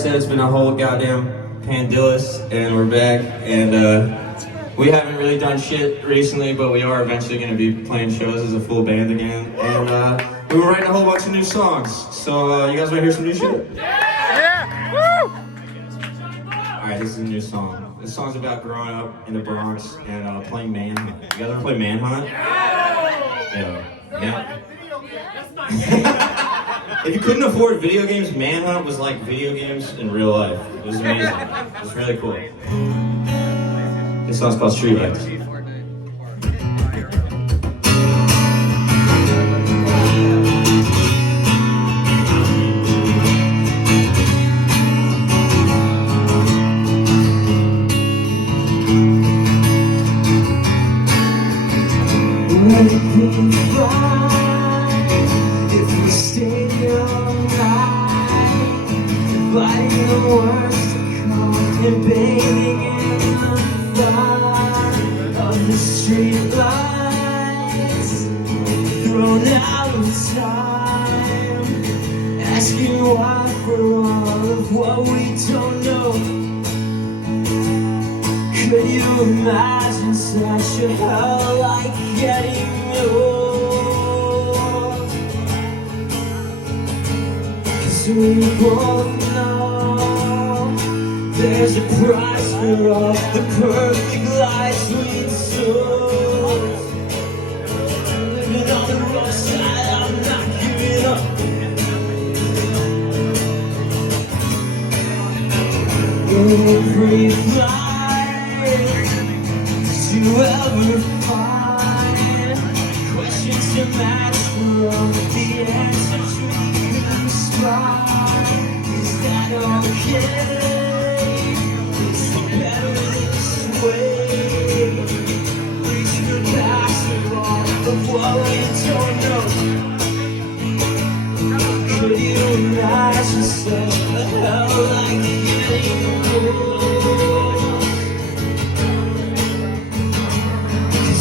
guys said, it's been a whole goddamn pandilus, and we're back, and we haven't really done shit recently, but we are eventually going to be playing shows as a full band again, and we were writing a whole bunch of new songs, so you guys want to hear some new shit? Yeah! Woo! Alright, this is a new song. This song's about growing up in the Bronx and playing Manhunt. You guys ever play Manhunt? Yeah. If you couldn't afford video games, Manhunt was like video games in real life. It was amazing. It was really cool. This song's called Street Lights. If we stayed all night, fighting the worst to come and bathing in the fire of the street lights, thrown out of time, asking why for all of what we don't know. Could you imagine such a hell like getting old? 'Cause we both know there's a price for all the perfect lives we sold. Living on the wrong side, I'm not giving up. Every you ever find questions to match for all the answers we can spot. Is that okay? Is it better this way? Reach the past of all of what we don't know. Could you imagine such a hell like getting old?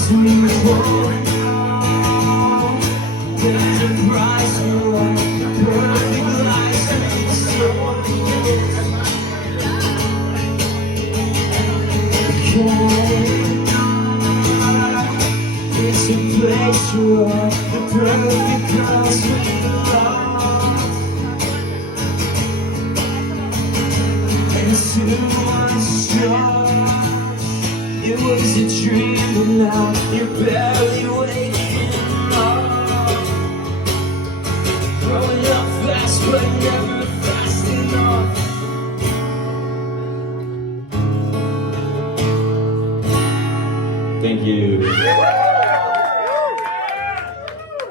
We won't know there's a price for all the perfect lives we sold. It's a place for all the perfect girls we lost, and too much strong. It was a dream, but now you're barely waking up. Growing up fast, but never fast enough. Thank you.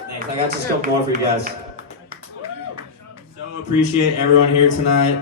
Thanks, I got just a couple more for you guys. So appreciate everyone here tonight.